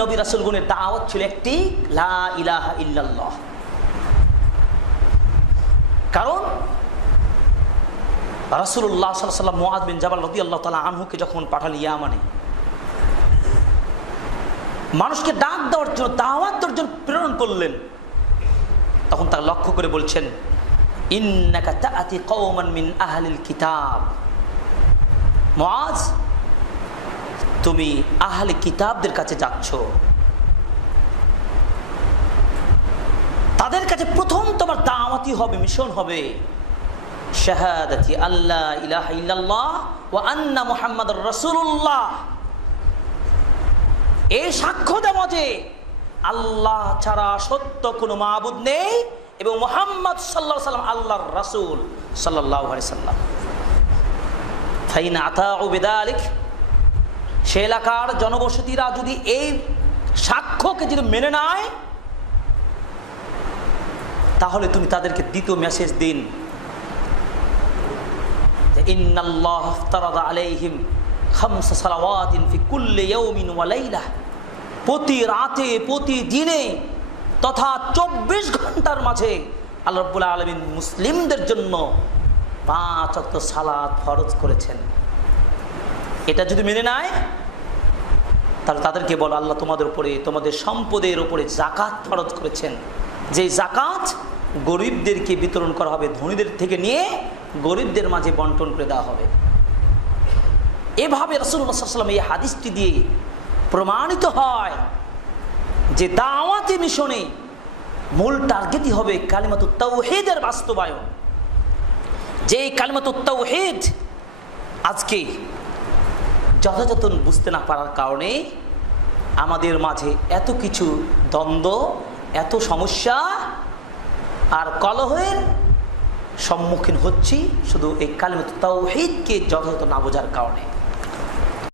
নবী রাসুল গুণের দাওয়াত ছিল একটি লা ইলাহা ইল্লাল্লাহ। কারণ রাসুল্লাহ বিন জাবাল আনহুকে যখন পাঠালি ইয়ামানে, মানুষকে ডাক দেওয়ার জন্য, দাওয়াত দেওয়ার জন্য প্রেরণ করলেন। তখন তাকে লক্ষ্য করে বলছেন, ইন্নাকা তাআতি কওমান মিন আহলিল কিতাব। মুআজ তুমি আহলে কিতাবদের কাছে যাচ্ছ। তাদের কাছে প্রথম তোমার দাওয়াতি হবে, মিশন হবে। শাহাদাতি আল্লাহ ইলাহা ইল্লাল্লাহ আন্না রাসূলুল্লাহ। এই সাক্ষ্য দেওয়া যে আল্লাহ ছাড়া সত্য কোনো মাবুদ নেই এবং মোহাম্মদ সাল্লাহ সাল্লাম আল্লাহর রাসূল সাল্লাল্লাহু আলাইহি সাল্লাম ফাইন সে এলাকার জনবসতিরা যদি এই সাক্ষ্যকে যদি মেনে নেয়, তাহলে তুমি তাদেরকে দ্বিতীয় মেসেজ দিন। আলাইহিম প্রতি রাতে তথা চব্বিশ ঘণ্টার মাঝে আল্লাহ আলামিন মুসলিমদের জন্য পাঁচ সালাত ফরজ করেছেন। এটা যদি মেনে নেয়, তাহলে তাদেরকে বলো, আল্লাহ তোমাদের উপরে, তোমাদের সম্পদের উপরে জাকাত ফরজ করেছেন। যে জাকাত গরিবদেরকে বিতরণ করা হবে, ধনীদের থেকে নিয়ে গরিবদের মাঝে বন্টন করে দেওয়া হবে। এভাবে রসুল্লাহাম এই হাদিসটি দিয়ে প্রমাণিত হয় যে দাওয়াতি মিশনে মূল টার্গেটই হবে কালিমাত তৌহিদের বাস্তবায়ন। যে কালিমাত তৌহিদ আজকে যথাযথ বুঝতে না পারার কারণে আমাদের মাঝে এত কিছু দ্বন্দ্ব, এত সমস্যা আর কলহের সম্মুখীন হচ্ছি শুধু এই কালিমত তাওহিদকে যথাযথ না বোঝার কারণে।